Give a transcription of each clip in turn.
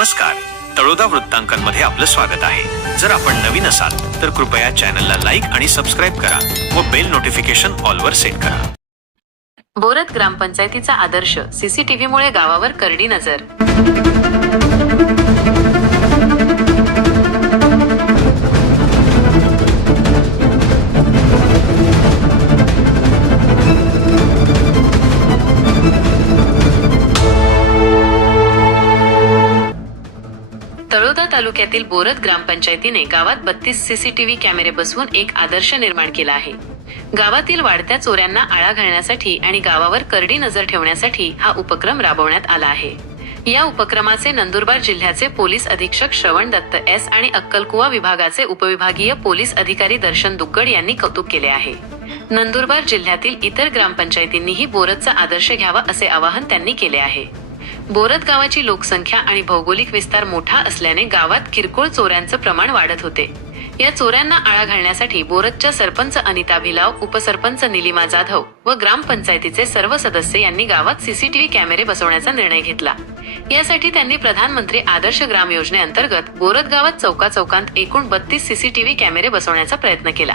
नमस्कार. तळोदा वृत्तांकनमध्ये आपलं स्वागत आहे. जर आपण नवीन असाल तर कृपया चॅनलला लाईक आणि सबस्क्राईब करा व बेल नोटिफिकेशन ऑलवर सेट करा. बोरत ग्रामपंचायतीचा आदर्श सीसीटीव्हीमुळे गावावर करडी नजर. तळोदा तालुक्यातील बोरत ग्रामपंचायतीने गावात बत्तीस सीसीटीव्ही कॅमेरे बसवून एक आदर्श निर्माण केला आहे. गावातील वाढत्या चोऱ्यांना आळा घालण्यासाठी आणि गावावर करडी नजर ठेवण्यासाठी हा उपक्रम राबवण्यात आला आहे. या उपक्रमाचे नंदुरबार जिल्ह्याचे पोलीस अधीक्षक श्रवण दत्त एस आणि अक्कलकुवा विभागाचे उपविभागीय पोलीस अधिकारी दर्शन दुग्गड यांनी कौतुक केले आहे. नंदुरबार जिल्ह्यातील इतर ग्रामपंचायतींनीही बोरतचा आदर्श घ्यावा असे आवाहन त्यांनी केले आहे. बोरत गावाची लोकसंख्या आणि भौगोलिक विस्तार मोठा असल्याने गावात किरकोळ चोऱ्यांचं प्रमाण वाढत होते. या चोऱ्यांना आळा घालण्यासाठी बोरतच्या सरपंच अनिता भिलाव उपसरपंच निलिमा जाधव व ग्रामपंचायतीचे सर्व सदस्य यांनी गावात सीसीटीव्ही कॅमेरे बसवण्याचा निर्णय घेतला. यासाठी त्यांनी प्रधानमंत्री आदर्श ग्राम योजनेअंतर्गत बोरत गावात चौका चौकांत एकूण बत्तीस सीसीटीव्ही कॅमेरे बसवण्याचा प्रयत्न केला.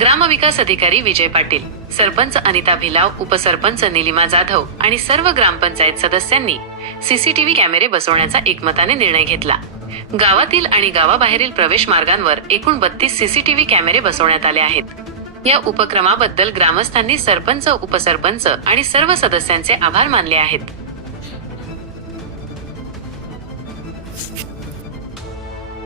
ग्रामविकास अधिकारी विजय पाटील सरपंच अनिता भिलाव उपसरपंच निलिमा जाधव आणि सर्व ग्रामपंचायत सदस्यांनी सीसीटीव्ही कॅमेरे बसवण्याचा एकमताने निर्णय घेतला. गावातील आणि गावाबाहेरील प्रवेश मार्गांवर एकूण बत्तीस सीसीटीव्ही कॅमेरे बसवण्यात आले आहेत. या उपक्रमाबद्दल ग्रामस्थांनी सरपंच उपसरपंच आणि सर्व सदस्यांचे आभार मानले आहेत.